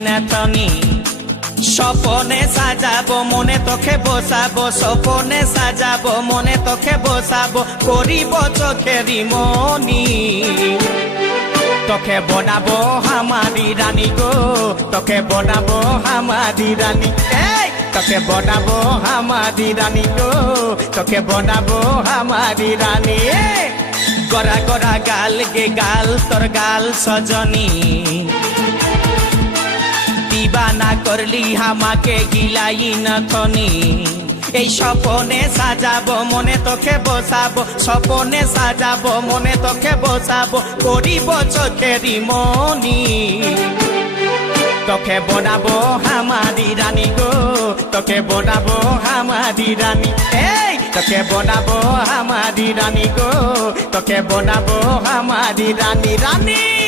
নাতনি স্বপনে সাজাবো মনে তোকে বসাবো স্বপনে সাজাবো মনে তোকে বসাবো করিব চোখেরি মনি তোকে বনাবো হামারি রানী গো তোকে বনাবো হামারি রানী তোকে বনাবো হামারি রানী গো তোকে বনাবো হামারি রানী গড়া গড়া গাল গে গাল তোর গাল সজনী দিবানা করলি হামাকে গিলাই নথনি এই স্বপনে সাজাবো মনে তোকে বসাবো স্বপনে সাজাবো মনে তোকে বসাবো করিব চোখেরি মনি তোকে বনাবো হামারি রানী গো তোকে বনাবো হামারি রানী তোকে বনাবো হামারি রানী গো তোকে বনাবো হামারি রানী রানী